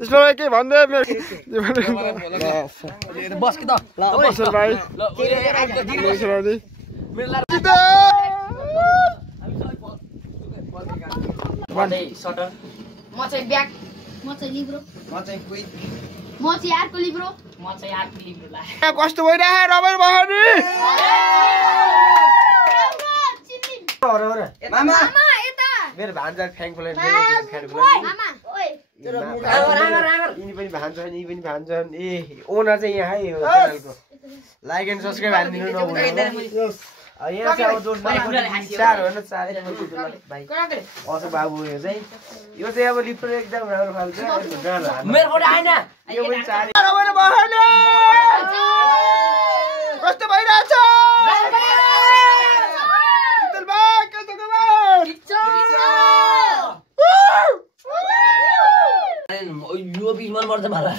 त्यसमा के भन्दै बस कि त ल भाइ म चाहिँ ब्याग म चाहिँ लिब्रो म चाहिँ क्विक म चाहिँ अर्को लिब्रो म चाहिँ अर्को लिब्रो ला कस्तो भइरहेको रमाइलो भयो नि मामा मेरो भान्जा फ्याङ फुलाइ मामा ओइ यिनी पनि भान्छन् यी पनि भान्छन् ए ओनर चाहिँ यहाँ है यो च्यानलको लाइक एन्ड सब्स्क्राइब हानिदिनु नभुल्नु यहाँ चाहिँ अब जोड्नु 4 हो न 4 भाइ असो बाबु यो चाहिँ अब लिप्रो एकदम राम्रो खालको मेरो फोटो आएन यो पनि 4 रमाइलो भयो नि कस्तो भइरहेछ शीतल भाइ कस्तो खबर यो बिच मन पर्छ मलाई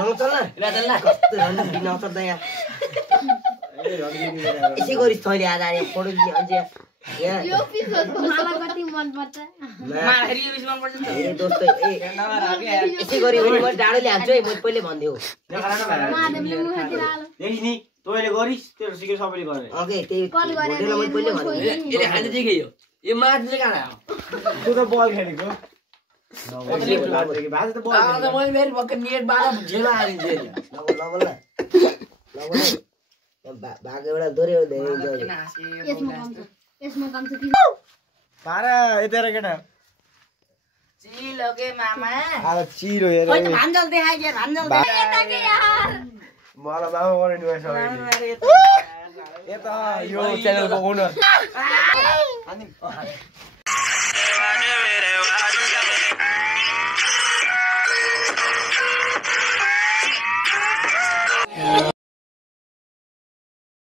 नचल न कस्तो झन् नचल त यहाँ यसै गरी तैले आधा फोटो खिच्ने यो पिस मलाई कति मन पर्छ माखेरि यो बिच मन पर्छ ए दोस्त यसै गरी भने म डाडो ल्यान्छु है म पहिले भन्दियो महादेवले मुखतिर आलो देखि नि तैले गरिस् तेरो सिक्यो सबैले गर्ने ओके त्यही भोटेला म पहिले भन्दियो यसले खान्छ चाहिँ के यो माछले कहाँ आयो तँ त बल खेलेको मैले मेरो भक्क नेटबाट झेला हालिन्छ भाग एउटा दोरे यसमा काम छ कि पारा यता रे केटा चिलो के मामा अब चिरो हेर ओइ भान्जल देखाइ के भान्जल यता के यार मलाई मामा गर्ने नि सबैले यता यो च्यानलको ओनर